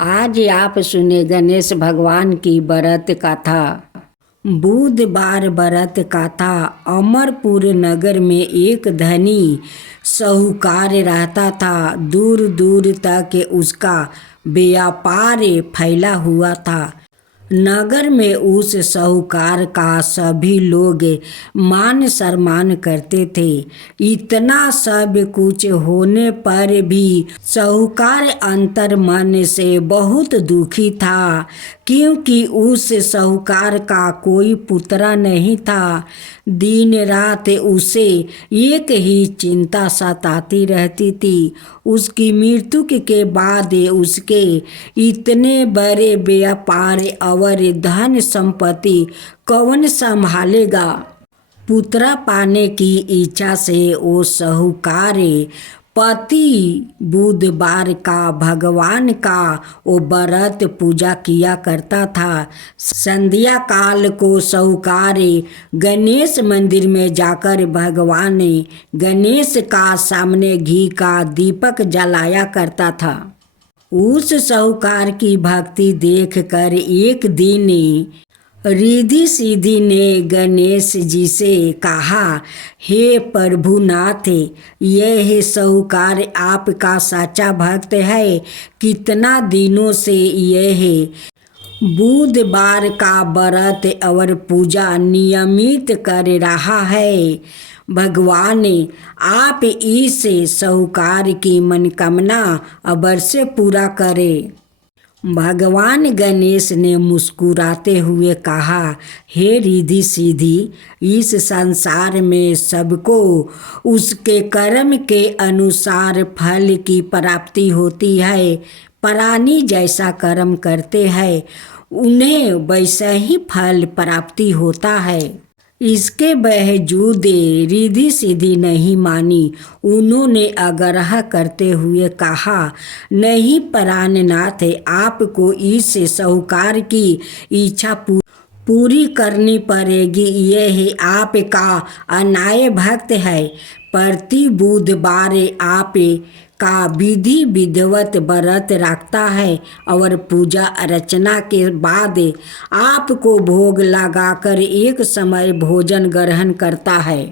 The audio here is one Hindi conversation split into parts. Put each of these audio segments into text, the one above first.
आज आप सुने गणेश भगवान की व्रत कथा। बुधवार व्रत कथा। अमरपुर नगर में एक धनी साहूकार रहता था। दूर दूर तक उसका व्यापार फैला हुआ था। नगर में उस साहूकार का सभी लोग मान सम्मान करते थे। इतना सब कुछ होने पर भी साहूकार अंतर मन से बहुत दुखी था, क्योंकि उस साहूकार का कोई पुत्र नहीं था। दिन रात उसे एक ही चिंता सताती रहती थी। उसकी मृत्यु के बाद उसके इतने बड़े व्यापार और धन संपत्ति कौन संभालेगा। पुत्र पाने की इच्छा से वो साहूकार पति बुधवार का भगवान का वो व्रत पूजा किया करता था। संध्या काल को साहूकार गणेश मंदिर में जाकर भगवान गणेश का सामने घी का दीपक जलाया करता था। उस साहूकार की भक्ति देखकर एक दिन रिद्धि सिद्धि ने गणेश जी से कहा, हे प्रभुनाथ, यह साहूकार आपका सच्चा भक्त है। कितना दिनों से यह बुधवार का व्रत और पूजा नियमित कर रहा है। भगवान आप इस साहूकार की मनोकामना अवश्य पूरा करें। भगवान गणेश ने मुस्कुराते हुए कहा, हे रिद्धि सिद्धि, इस संसार में सबको उसके कर्म के अनुसार फल की प्राप्ति होती है। प्राणी जैसा कर्म करते हैं उन्हें वैसा ही फल प्राप्ति होता है। इसके बावजूद रिद्धि सिद्धि नहीं मानी। उन्होंने आग्रह करते हुए कहा, नहीं प्राणनाथ, आपको इस साहूकार की इच्छा पूरी करनी पड़ेगी। यह आपका अनाय भक्त है। प्रति बुधवार आप का विधि विधिवत व्रत रखता है और पूजा अर्चना के बाद आपको भोग लगाकर एक समय भोजन ग्रहण करता है।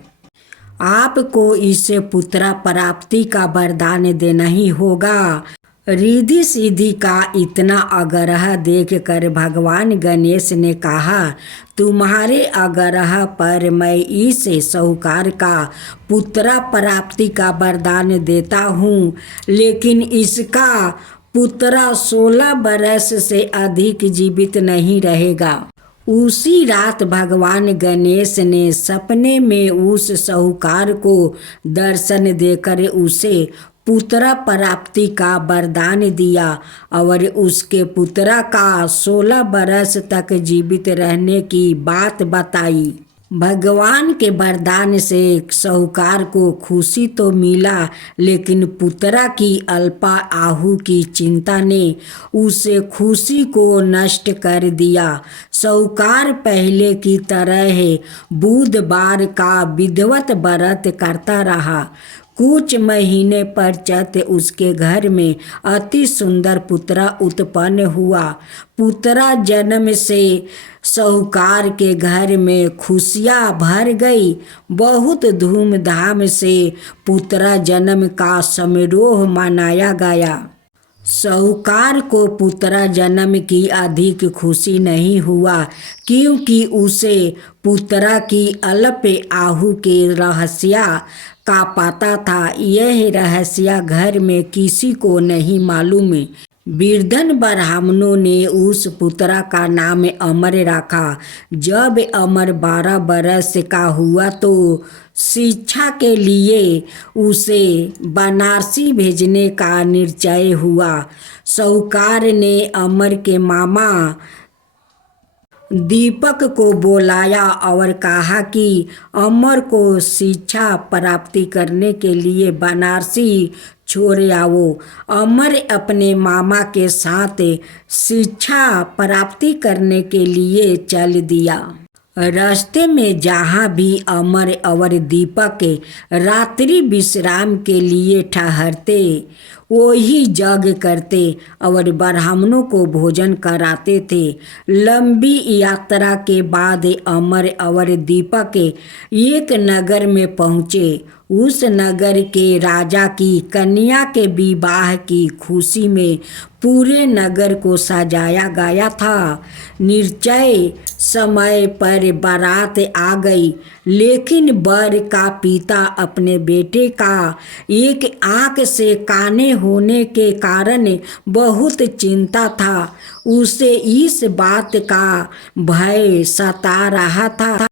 आपको इससे पुत्र प्राप्ति का वरदान देना ही होगा। रिद्धि सिद्धि का इतना आग्रह देखकर भगवान गणेश ने कहा, तुम्हारे आग्रह पर मैं इस साहूकार का पुत्र प्राप्ति का वरदान देता हूँ, लेकिन इसका पुत्र 16 वर्ष से अधिक जीवित नहीं रहेगा। उसी रात भगवान गणेश ने सपने में उस साहूकार को दर्शन देकर उसे पुत्र प्राप्ति का वरदान दिया और उसके पुत्र का 16 वर्ष तक जीवित रहने की बात बताई। भगवान के वरदान से साहूकार को खुशी तो मिला, लेकिन पुत्र की अल्पा आयु की चिंता ने उसे खुशी को नष्ट कर दिया। साहूकार पहले की तरह बुधवार का विधिवत व्रत करता रहा। कुछ महीने पश्चात उसके घर में अति सुंदर पुत्र उत्पन्न हुआ। पुत्र जन्म से साहूकार के घर में खुशियाँ भर गई। बहुत धूमधाम से पुत्र जन्म का समारोह मनाया गया। साहूकार को पुत्र जन्म की अधिक खुशी नहीं हुआ, क्योंकि उसे पुत्र की अल्प आयु के रहस्य का पता था। यह रहस्य घर में किसी को नहीं मालूम। वृद्धन ब्राह्मणों ने उस पुत्र का नाम अमर रखा। जब अमर 12 वर्ष का हुआ तो शिक्षा के लिए उसे बनारसी भेजने का निश्चय हुआ। साहूकार ने अमर के मामा दीपक को बुलाया और कहा कि अमर को शिक्षा प्राप्ति करने के लिए बनारसी छोड़ आओ। अमर अपने मामा के साथ शिक्षा प्राप्ति करने के लिए चल दिया। रास्ते में जहाँ भी अमर और दीपक रात्रि विश्राम के लिए ठहरते, वही यज्ञ करते और ब्राह्मणों को भोजन कराते थे। लंबी यात्रा के बाद अमर और दीपक एक नगर में पहुँचे। उस नगर के राजा की कन्या के विवाह की खुशी में पूरे नगर को सजाया गया था। निश्चय समय पर बारात आ गई, लेकिन वर का पिता अपने बेटे का एक आंख से काने होने के कारण बहुत चिंता था। उसे इस बात का भय सता रहा था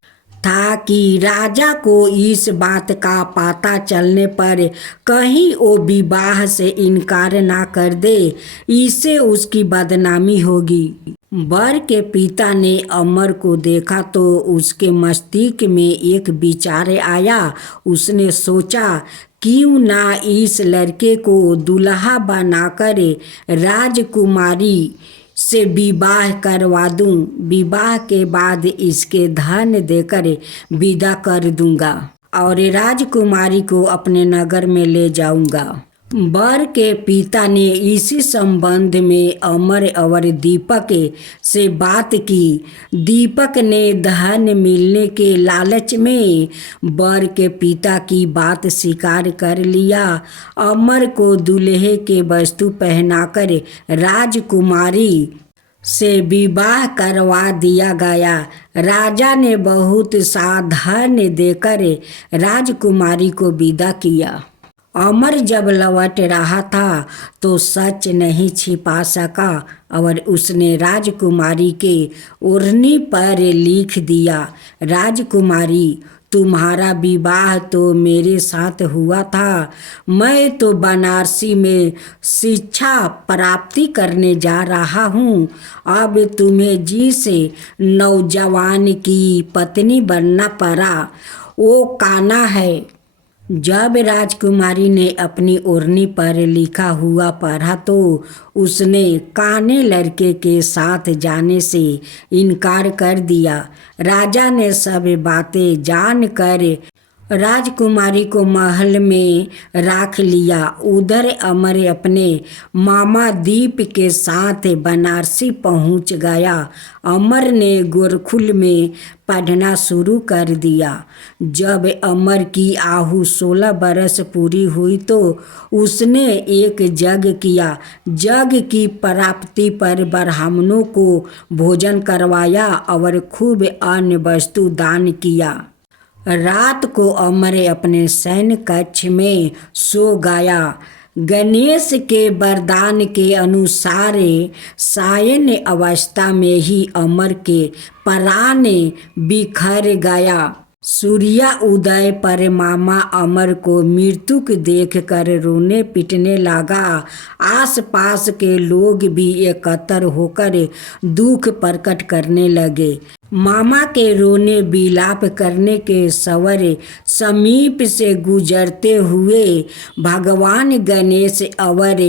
कि राजा को इस बात का पता चलने पर कहीं वो विवाह से इनकार ना कर दे, इससे उसकी बदनामी होगी। वर के पिता ने अमर को देखा तो उसके मस्तिष्क में एक विचार आया। उसने सोचा, क्यों ना इस लड़के को दुल्हा बनाकर राजकुमारी से विवाह करवा दूं। विवाह के बाद इसके धन देकर विदा कर दूंगा और राजकुमारी को अपने नगर में ले जाऊंगा। वर के पिता ने इसी संबंध में अमर और दीपक से बात की। दीपक ने धन मिलने के लालच में वर के पिता की बात स्वीकार कर लिया। अमर को दूल्हे के वस्तु पहनाकर राजकुमारी से विवाह करवा दिया गया। राजा ने बहुत सा धन देकर राजकुमारी को विदा किया। अमर जब लौट रहा था तो सच नहीं छिपा सका और उसने राजकुमारी के ओढ़नी पर लिख दिया, राजकुमारी, तुम्हारा विवाह तो मेरे साथ हुआ था। मैं तो बनारसी में शिक्षा प्राप्ति करने जा रहा हूँ। अब तुम्हें जिस नौजवान की पत्नी बनना पड़ा वो काना है। जब राजकुमारी ने अपनी ओढ़नी पर लिखा हुआ पढ़ा तो उसने काने लड़के के साथ जाने से इनकार कर दिया। राजा ने सब बातें जानकर राजकुमारी को महल में रख लिया। उधर अमर अपने मामा दीप के साथ बनारसी पहुंच गया। अमर ने गुरुकुल में पढ़ना शुरू कर दिया। जब अमर की आयु 16 बरस पूरी हुई तो उसने एक यज्ञ किया। यज्ञ की प्राप्ति पर ब्राह्मणों को भोजन करवाया और खूब अन्न वस्तु दान किया। रात को अमर अपने शयन कक्ष में सो गया। गणेश के वरदान के अनुसार शयन अवस्था में ही अमर के प्राण बिखर गया। सूर्य उदय पर मामा अमर को मृत्यु देख कर रोने पिटने लगा। आसपास के लोग भी एकत्र होकर दुख प्रकट करने लगे। मामा के रोने विलाप करने के स्वर समीप से गुजरते हुए भगवान गणेश और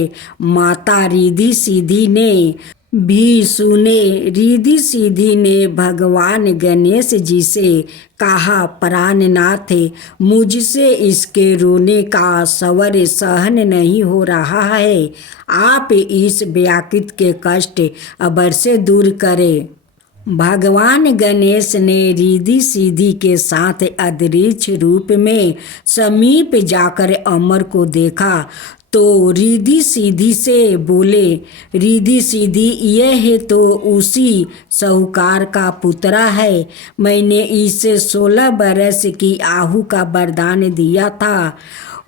माता रिद्धि सिद्धि ने भी सुने। रिद्धि सिद्धि ने भगवान गणेश जी से कहा, प्राणनाथ, मुझसे इसके रोने का स्वर सहन नहीं हो रहा है। आप इस व्याकुल के कष्ट अवश्य दूर करें। भगवान गणेश ने रिद्धि सिद्धि के साथ अदृश्य रूप में समीप जाकर अमर को देखा तो रिद्धि सिद्धि से बोले, रिद्धि सिद्धि, यह तो उसी साहूकार का पुत्रा है। मैंने इसे 16 बरस की आयु का वरदान दिया था।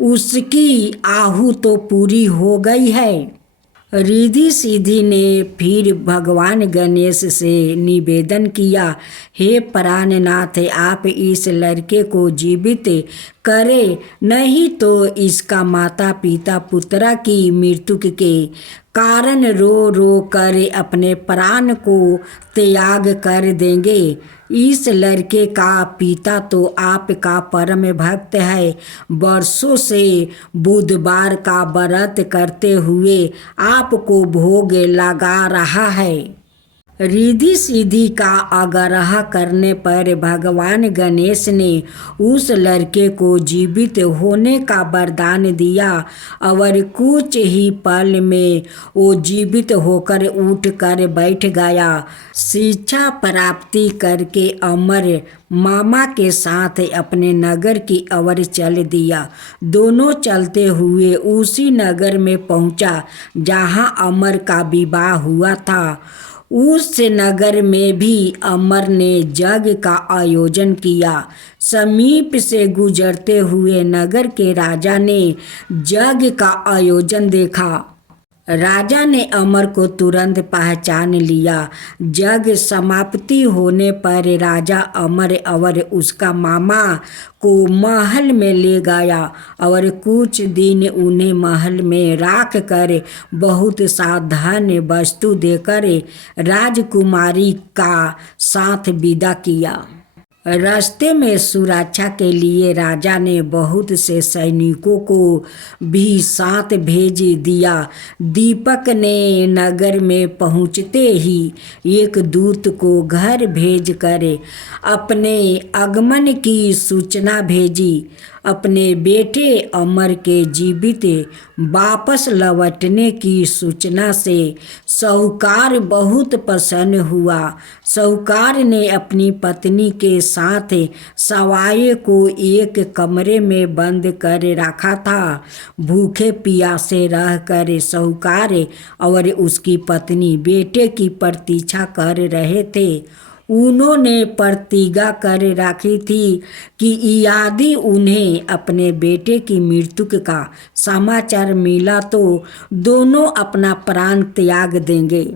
उसकी आयु तो पूरी हो गई है। रिद्धि सिद्धि ने फिर भगवान गणेश से निवेदन किया, हे प्राणनाथ, आप इस लड़के को जीवित करें, नहीं तो इसका माता पिता पुत्रा की मृत्यु के कारण रो रो कर अपने प्राण को त्याग कर देंगे। इस लड़के का पिता तो आपका परम भक्त है। वर्षों से बुधवार का व्रत करते हुए आपको भोग लगा रहा है। रिद्धि सिद्धि का आग्रह करने पर भगवान गणेश ने उस लड़के को जीवित होने का वरदान दिया और कुछ ही पल में वो जीवित होकर उठकर बैठ गया। शिक्षा प्राप्ति करके अमर मामा के साथ अपने नगर की ओर चल दिया। दोनों चलते हुए उसी नगर में पहुंचा जहां अमर का विवाह हुआ था। उस नगर में भी अमर ने यज्ञ का आयोजन किया। समीप से गुजरते हुए नगर के राजा ने यज्ञ का आयोजन देखा। राजा ने अमर को तुरंत पहचान लिया। यज्ञ समाप्ति होने पर राजा अमर और उसका मामा को महल में ले गया और कुछ दिन उन्हें महल में राख कर बहुत सा धन वस्तु देकर राजकुमारी का साथ विदा किया। रास्ते में सुरक्षा के लिए राजा ने बहुत से सैनिकों को भी साथ भेज दिया। दीपक ने नगर में पहुंचते ही एक दूत को घर भेजकर अपने आगमन की सूचना भेजी। अपने बेटे अमर के जीवित वापस लौटने की सूचना से साहूकार बहुत प्रसन्न हुआ। साहूकार ने अपनी पत्नी के साथ सवाई को एक कमरे में बंद कर रखा था। भूखे प्यासे रहकर साहूकार और उसकी पत्नी बेटे की प्रतीक्षा कर रहे थे। उन्होंने प्रतिज्ञा कर रखी थी कि यदि उन्हें अपने बेटे की मृत्यु का समाचार मिला तो दोनों अपना प्राण त्याग देंगे।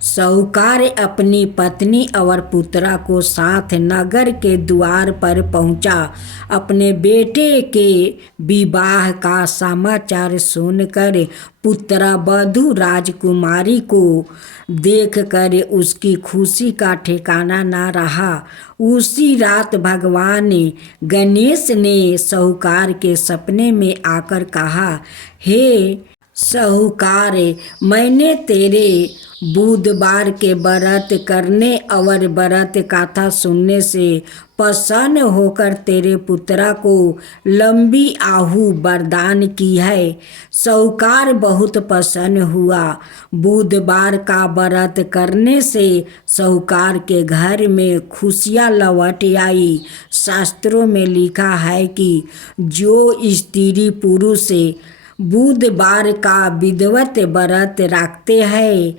साहूकार अपनी पत्नी और पुत्रा को साथ नगर के द्वार पर पहुंचा। अपने बेटे के विवाह का समाचार सुनकर पुत्रा वधू राजकुमारी को देखकर उसकी खुशी का ठिकाना न रहा। उसी रात भगवान गणेश ने साहूकार के सपने में आकर कहा, हे साहूकार, मैंने तेरे बुधवार के व्रत करने और व्रत कथा सुनने से प्रसन्न होकर तेरे पुत्रा को लंबी आहु वरदान की है। साहूकार बहुत प्रसन्न हुआ। बुधवार का व्रत करने से साहूकार के घर में खुशियाँ लौट आई। शास्त्रों में लिखा है कि जो स्त्री पुरुष बुधवार का विधिवत व्रत रखते हैं,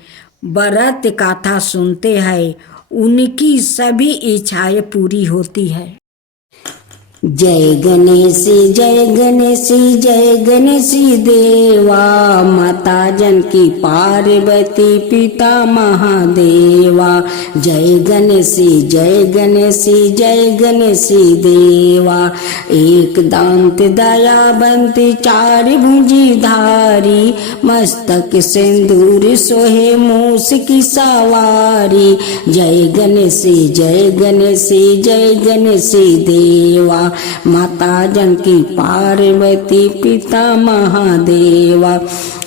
व्रत कथा सुनते हैं, उनकी सभी इच्छाएं पूरी होती है। जय गणेश जय गणेश जय गणेश देवा, माता जानकी पार्वती पिता महादेवा। जय गणेश जय गणेश जय गणेश देवा। एक दांत दयावंत चार भुजी धारी, मस्तक सिंदूर सोहे मूस की सवारी। जय गणेश जय गणेश जय गणेश देवा, माता जानकी पार्वती पिता महादेवा।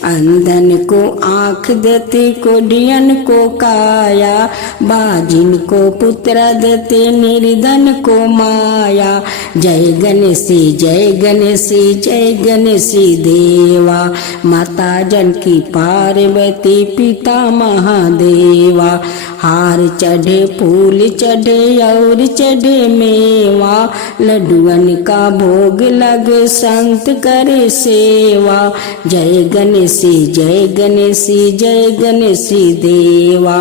अंधन को आँख देते, कोढ़ियन को काया, बाजिन को पुत्र देते, निर्धन को माया। जय गणेश जय गणेश जय गणेश देवा, माता जानकी पार्वती पिता महादेवा। हार चढ़े फूल चढ़े और चढ़े मेवा, लड्डुअन का भोग लगे संत करे सेवा। जय गणेश जय गणेश जय गणेश देवा,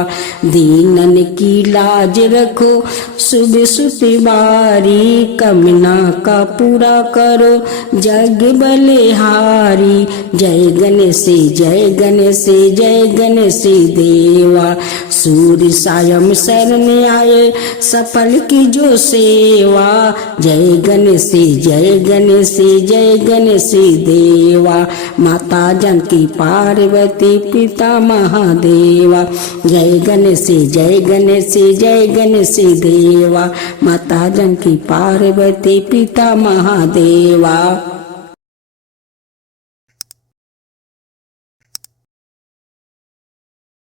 दीनन की लाज रखो सुबह सुतिवारी, कमना का पूरा करो जग बलिहारी। जय गणेश जय गणेश जय गणेश देवा, सूर्य सायं शरण आए सफल की जो सेवा। जय गणेश जय गणेश जय गणेश देवा, माता जानकी पार्वती पिता महादेवा। जय गणेश जय गणेश जय गणेश देवा, माता जानकी पार्वती पिता महादेवा।